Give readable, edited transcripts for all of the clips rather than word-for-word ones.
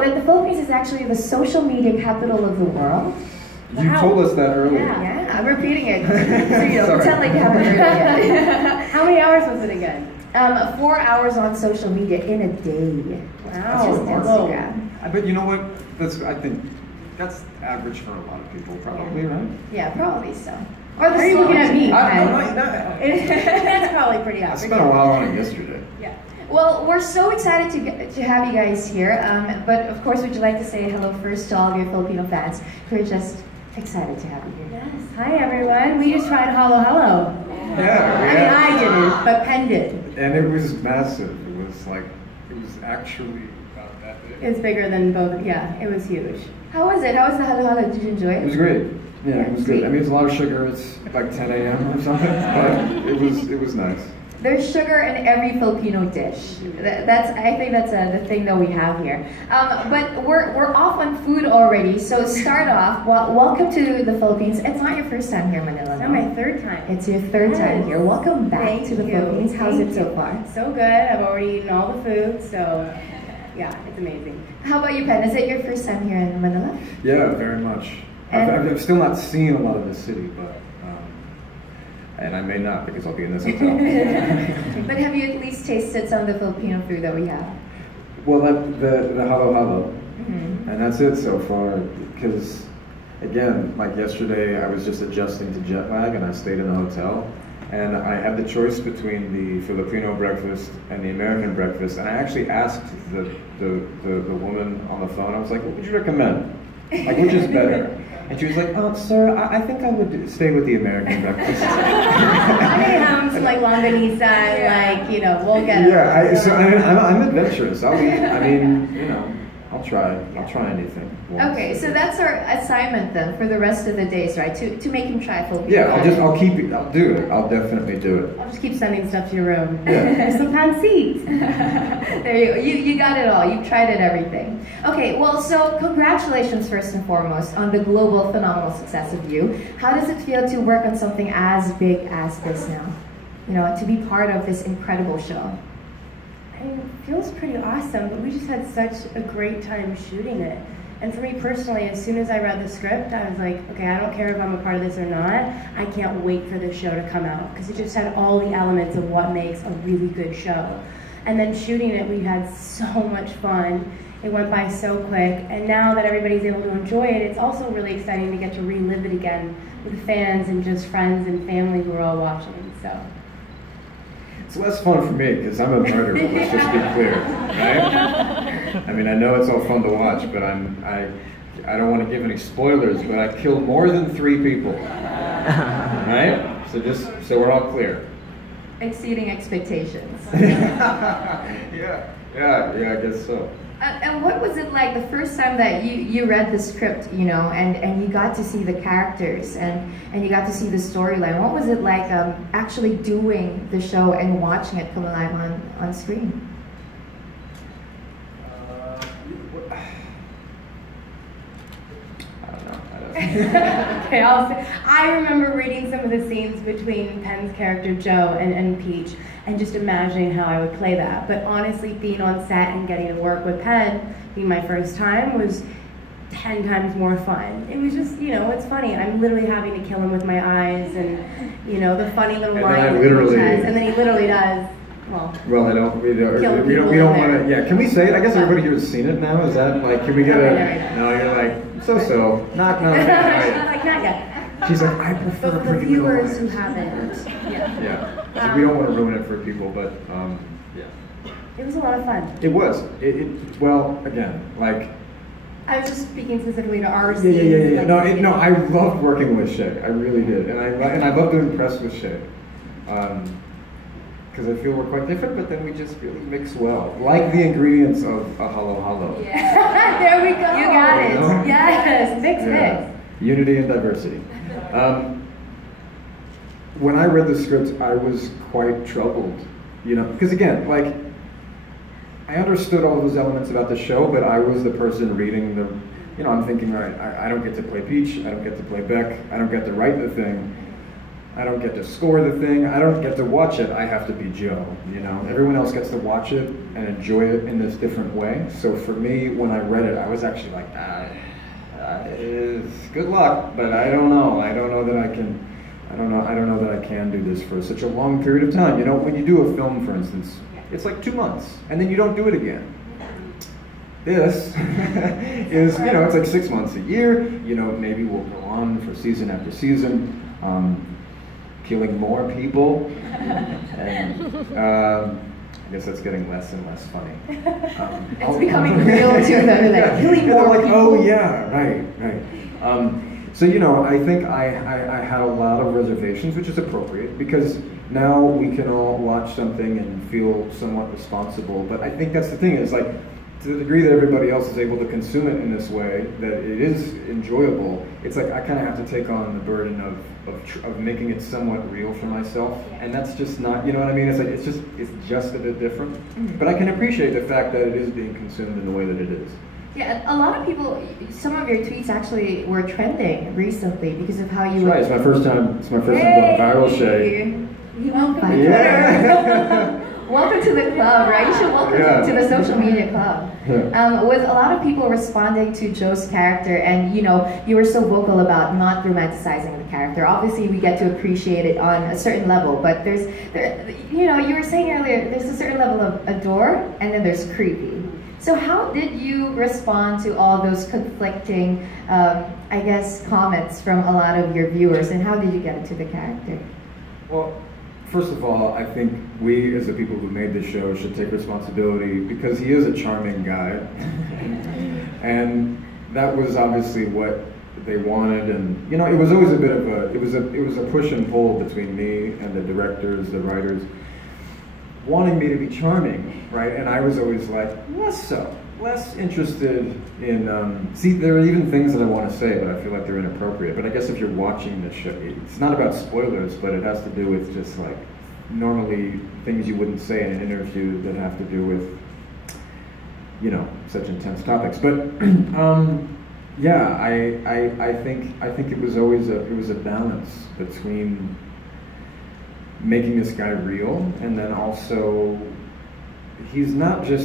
know that the Philippines is actually the social media capital of the world? You told us that earlier. Yeah, I'm repeating it. So, you know, pretend like you haven't heard it yet. How many hours was it again? 4 hours on social media in a day. Wow. Just Instagram. But you know what? I think that's average for a lot of people, probably, right? Yeah, probably so. Or the Are you looking at me? That's probably pretty average. I spent a while on it yesterday. Yeah. Well, we're so excited to have you guys here. But of course, would you like to say hello first to all of your Filipino fans? We're just excited to have you here. Yes. Hi, everyone. We just tried Halo Halo. Yeah. I didn't, but Penn did. And it was massive. It was actually about that big. It's bigger than both. Yeah, it was huge. How was it? How was the Halo Halo? Did you enjoy it? It was great. Yeah, it was good. I mean, it's a lot of sugar. It's like 10 a.m. or something, but it was nice. There's sugar in every Filipino dish. I think that's the thing that we have here. But we're off on food already. So start off. Well, welcome to the Philippines. It's not your first time here, Manila. It's not my third time. It's your third time here. Welcome back to the Philippines. How's it so far? So good. I've already eaten all the food. So yeah, it's amazing. How about you, Penn? Is it your first time here in Manila? Yeah, very much. I've still not seen a lot of the city, but and I may not because I'll be in this hotel. But have you at least tasted some of the Filipino food that we have? Well, the halo halo, and that's it so far. Because again, like yesterday, I was just adjusting to jet lag, and I stayed in the hotel, and I had the choice between the Filipino breakfast and the American breakfast, and I actually asked the woman on the phone. I was like, "What would you recommend? Like, which is better?" And she was like, "Oh, sir, I think I would stay with the American breakfast." I may have some like longanisa, like, you know, we'll get. Yeah, I'm adventurous. I'll eat. I mean, you know, I'll try anything. Okay, so that's our assignment then for the rest of the days, right? To make him try Filipino. Yeah, I'll keep it. I'll do it. I'll definitely do it. I'll just keep sending stuff to your room. Yeah. There's some pancit. There you go. You got it all. You've tried it everything. Okay, well, so congratulations first and foremost on the global phenomenal success of You. How does it feel to work on something as big as this now? You know, to be part of this incredible show. It feels pretty awesome, but we just had such a great time shooting it. And for me personally, as soon as I read the script, I was like, okay, I don't care if I'm a part of this or not. I can't wait for the show to come out because it just had all the elements of what makes a really good show. And then shooting it, we had so much fun. It went by so quick. And now that everybody's able to enjoy it, it's also really exciting to get to relive it again with fans and just friends and family who are all watching. So. It's less fun for me because I'm a murderer. Let's just be clear, right? I mean, I know it's all fun to watch, but I don't want to give any spoilers. But I killed more than 3 people, right? So just so we're all clear. Exceeding expectations. Yeah, I guess so. And what was it like the first time that you read the script, you know, and you got to see the characters and you got to see the storyline? What was it like actually doing the show and watching it come alive on screen? I don't know. Okay, I'll say, I remember reading some of the scenes between Penn's character Joe and Peach and just imagining how I would play that. But honestly, being on set and getting to work with Penn, being my first time, was 10 times more fun. It was just, you know, it's funny. I'm literally having to kill him with my eyes and, you know, the funny little line that Peach has. And then he literally does. Well, we don't want to. Yeah, can we say it? I guess everybody here has seen it now. Is that like? Can we get a? No, you're like so. Not like not yet. She's like, I prefer for the viewers who haven't. Yeah. Yeah. So we don't want to ruin it for people, but yeah. It was a lot of fun. It was. Well, again, like. I was just speaking specifically to our scenes. Yeah. No, I loved working with Shay. I really did, and I love to impress with Shay. Because I feel we're quite different, but then we just really mix well. Like the ingredients of a halo halo. Yeah, there we go. You got it. You know? Yes, mix. Unity and diversity. When I read the script, I was quite troubled. You know, because again, like, I understood all those elements about the show, but I was the person reading the, you know, I'm thinking, right, I don't get to play Peach, I don't get to play Beck, I don't get to write the thing. I don't get to score the thing. I don't get to watch it. I have to be Joe, you know. Everyone else gets to watch it and enjoy it in this different way. So for me, when I read it, I was actually like, good luck, but I don't know. I don't know that I can. I don't know that I can do this for such a long period of time. You know, when you do a film, for instance, it's like 2 months, and then you don't do it again. This is, you know, it's like 6 months a year. You know, maybe we'll go on for season after season, killing more people, and I guess that's getting less and less funny. It's becoming real to them, like killing more like, people. oh yeah, right. So, you know, I think I had a lot of reservations, which is appropriate, because now we can all watch something and feel somewhat responsible. But I think that's the thing, is like, to the degree that everybody else is able to consume it in this way, that it is enjoyable, it's like I kind of have to take on the burden of making it somewhat real for myself. And that's just not, you know what I mean? It's like, it's just a bit different. But I can appreciate the fact that it is being consumed in the way that it is. Yeah, a lot of people, some of your tweets actually were trending recently because of how you... That's right, it's my first time going viral, Shay. Welcome to Yeah. Welcome to the club, right? You should welcome to the social media club. With a lot of people responding to Joe's character, and you know, you were so vocal about not romanticizing the character. Obviously, we get to appreciate it on a certain level, but you know, you were saying earlier, there's a certain level of adore, and then there's creepy. So how did you respond to all those conflicting, I guess, comments from a lot of your viewers, and how did you get into the character? Well, first of all, I think we, as the people who made this show, should take responsibility, because he is a charming guy. And that was obviously what they wanted, and you know, it was always a bit of it was a push and pull between me and the directors, the writers, wanting me to be charming, right? And I was always like, less interested in, see, there are even things that I want to say, but I feel like they're inappropriate. But I guess if you're watching the show, it's not about spoilers, but it has to do with just like, normally things you wouldn't say in an interview that have to do with, you know, such intense topics. But yeah, I think it was always a balance between making this guy real, and then also he's not a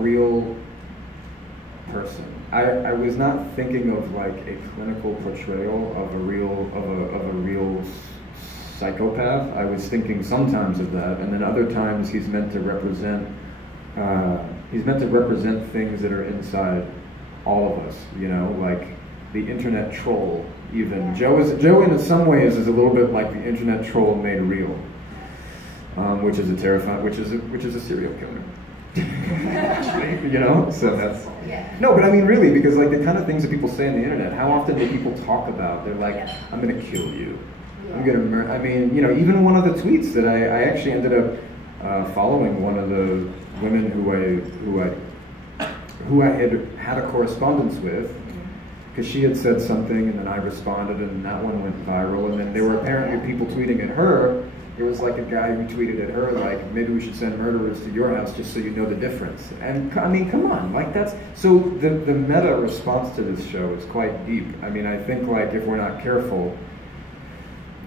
real person. I was not thinking of like a clinical portrayal of a real psychopath. I was thinking sometimes of that, and then other times he's meant to represent things that are inside all of us, you know, like the internet troll. Even Joe in some ways is a little bit like the internet troll made real, which is a serial killer. Actually, you know, so that's no, but I mean really, because like the kind of things that people say on the internet, how often do people talk about? They're like, I'm gonna kill you, I'm gonna murder. I mean, you know, even one of the tweets that I actually ended up following one of the women who I had a correspondence with. Because she had said something, and then I responded, and that one went viral. And then there were apparently people tweeting at her. There was like a guy who tweeted at her, like, maybe we should send murderers to your house just so you know the difference. And I mean, come on, like that's, so the meta response to this show is quite deep. I mean, I think like if we're not careful,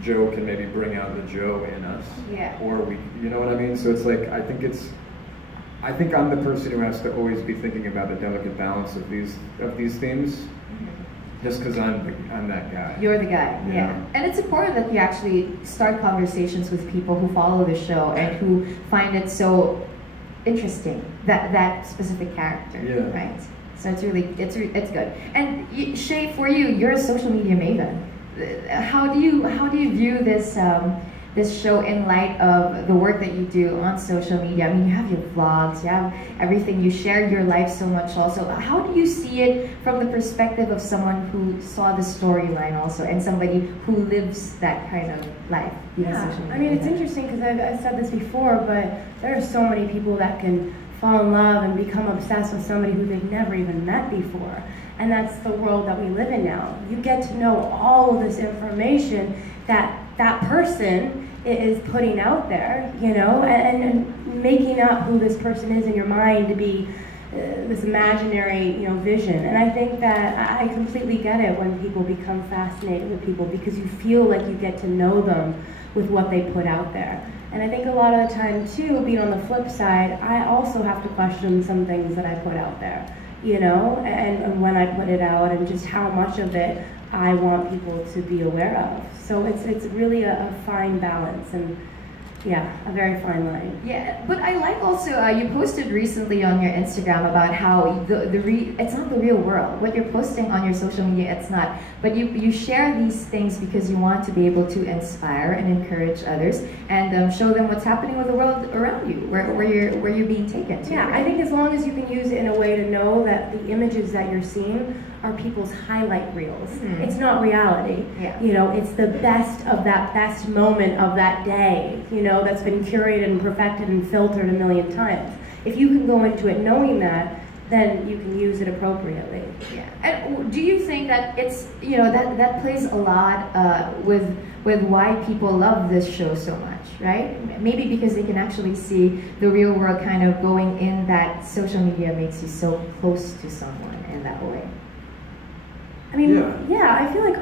Joe can maybe bring out the Joe in us. Yeah. Or we, you know what I mean? So it's like, I think I'm the person who has to always be thinking about the delicate balance of these themes. Just because I'm that guy. You're the guy, yeah. And it's important that you actually start conversations with people who follow the show and who find it so interesting, that specific character, right? So it's good. And Shay, for you, you're a social media maven. How do you view this show in light of the work that you do on social media? I mean, you have your vlogs, you have everything, you share your life so much also. How do you see it from the perspective of someone who saw the storyline also, and somebody who lives that kind of life? Yeah, I mean, it's interesting because I've said this before, but there are so many people that can fall in love and become obsessed with somebody who they've never even met before. And that's the world that we live in now. You get to know all of this information that person is putting out there, you know, and making up who this person is in your mind to be this imaginary, vision. And I think that I completely get it when people become fascinated with people, because you feel like you get to know them with what they put out there. And I think a lot of the time too, being on the flip side, I also have to question some things that I put out there, and when I put it out, and just how much of it I want people to be aware of. So it's really a fine balance, and yeah, a very fine line. Yeah, but I like also, you posted recently on your Instagram about how it's not the real world. What you're posting on your social media, it's not. But you share these things because you want to be able to inspire and encourage others, and show them what's happening with the world around you, where you're being taken to. Yeah, right? I think as long as you can use it in a way to know that the images that you're seeing are people's highlight reels. Mm-hmm. It's not reality. Yeah. It's the best of that best moment of that day, that's been curated and perfected and filtered a million times. If you can go into it knowing that, then you can use it appropriately. Yeah. And do you think that it's, that plays a lot with why people love this show so much, right? Maybe because they can actually see the real world kind of going in, that social media makes you so close to someone in that way. I mean, yeah, I feel like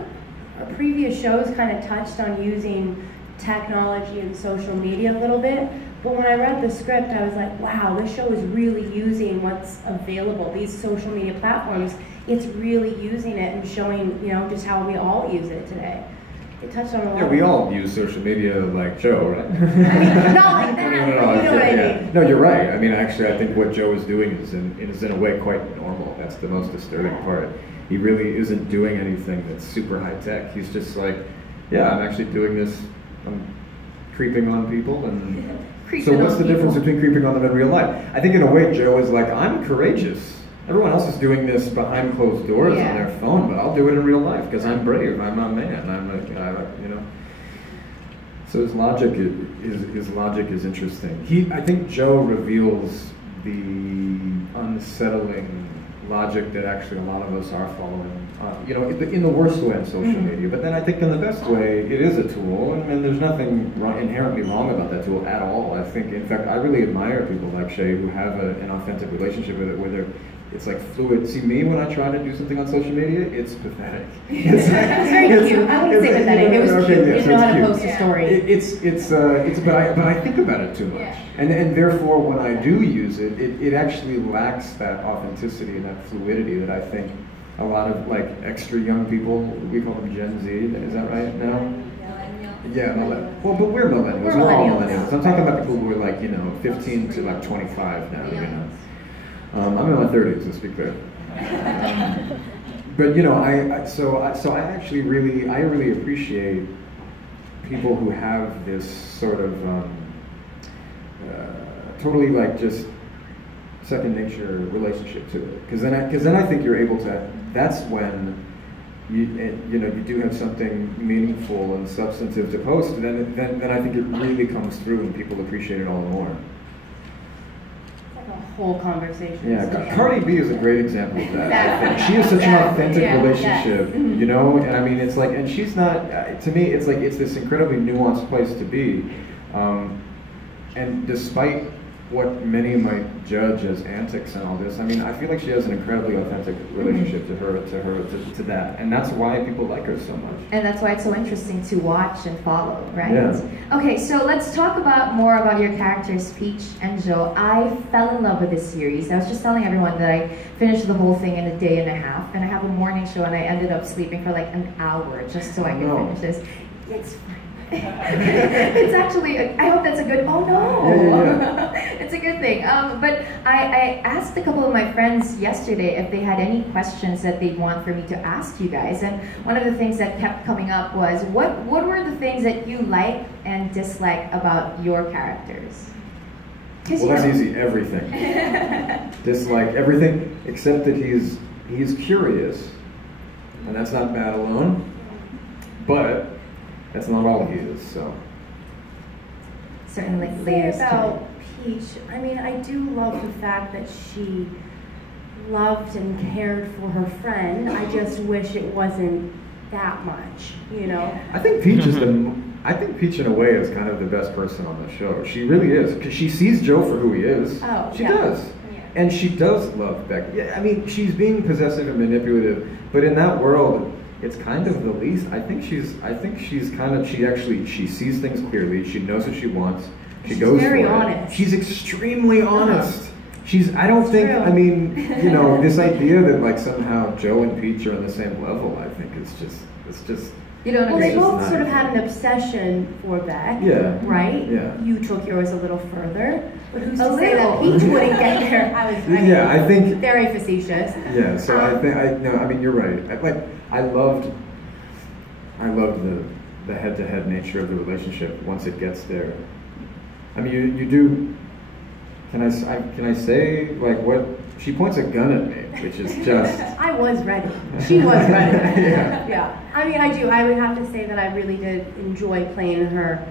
our previous shows kind of touched on using technology and social media a little bit, but when I read the script, I was like, wow, this show is really using what's available, these social media platforms. It's really using it and showing, just how we all use it today. It touched on a lot. Yeah, we all use social media like Joe, right? I mean, not like that. No, You know what I mean? No, you're right. I mean, actually, I think what Joe is doing is in a way quite normal. That's the most disturbing part. He really isn't doing anything that's super high tech. He's just like, yeah, I'm actually doing this. I'm creeping on people, and so what's the difference between creeping on them in real life? I think in a way, Joe is like, I'm courageous. Everyone else is doing this behind closed doors on their phone, but I'll do it in real life because I'm brave. I'm a man. So his logic is interesting. I think Joe reveals the unsettling logic that actually a lot of us are following, in the worst way on social media. But then I think in the best way, it is a tool, and there's nothing inherently wrong about that tool at all. I think, in fact, I really admire people like Shay who have an authentic relationship with it, where it's like fluid. See, me, when I try to do something on social media, it's pathetic. It's very cute. I wouldn't say pathetic. It was cute. You didn't know how to post a story. But I think about it too much, and therefore when I do use it, it actually lacks that authenticity and that fluidity that I think a lot of like extra young people, we call them Gen Z. Is that right now? Yeah, well, but we're millennials. We're all millennials. I'm talking about people who are like 15 to like 25 now. I'm in my 30s, let's be clear. But I actually really appreciate people who have this sort of totally like just second nature relationship to it. Because then I think you're able to. That's when you do have something meaningful and substantive to post. And then I think it really comes through, and people appreciate it all the more. Whole conversation. Yeah, Cardi B is a great example of that. I think she has such an authentic relationship, and I mean, it's like, and she's not. To me, it's like it's this incredibly nuanced place to be, and despite what many might judge as antics and all this, I mean, I feel like she has an incredibly authentic relationship to that, and that's why people like her so much. And that's why it's so interesting to watch and follow, right? Yeah. Okay, so let's talk more about your characters, Peach and Joe. I fell in love with this series. I was just telling everyone that I finished the whole thing in a day and a half, and I have a morning show, and I ended up sleeping for like an hour just so I could finish this. It's fine. It's actually, I hope that's a good, oh no! Yeah. It's a good thing. But I asked a couple of my friends yesterday if they had any questions that they'd want for me to ask you guys. And one of the things that kept coming up was, what were the things that you like and dislike about your characters? Well, that's easy, everything. Dislike everything except that he's curious. And that's not bad alone. But that's not all he is, so. Certainly layers about Peach, I mean, I do love the fact that she loved and cared for her friend. I just wish it wasn't that much, I think Peach in a way is kind of the best person on the show. She really is, because she sees Joe for who he is. Oh, she does. And she does love Becky. Yeah, I mean, she's being possessive and manipulative, but in that world, it's kind of the least. I think she's kind of, she sees things clearly. She knows what she wants. She's goes very for honest. It. She's extremely honest. I don't It's think, true. I mean, you know, this idea that like somehow Joe and Peach are on the same level, I think it's just. You don't Well, agree? they both not- sort of had an obsession for Beck, Yeah. right? Yeah. You took yours a little further, but who's A to say that little. Peach wouldn't get there? Yeah, I think. Very facetious. Yeah, so I mean, you're right. I loved the head-to-head nature of the relationship once it gets there. I mean, you do. Can I say like what? She points a gun at me, which is just. I was ready. She was ready. Yeah. Yeah. I mean, I do. I would have to say that I really did enjoy playing her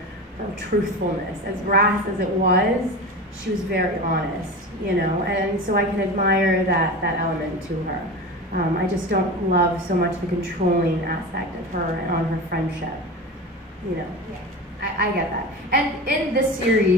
truthfulness. As brass as it was, she was very honest, you know, and so I can admire that element to her. I just don't love so much the controlling aspect of her and on her friendship, you know. Yeah, I get that. And in this series,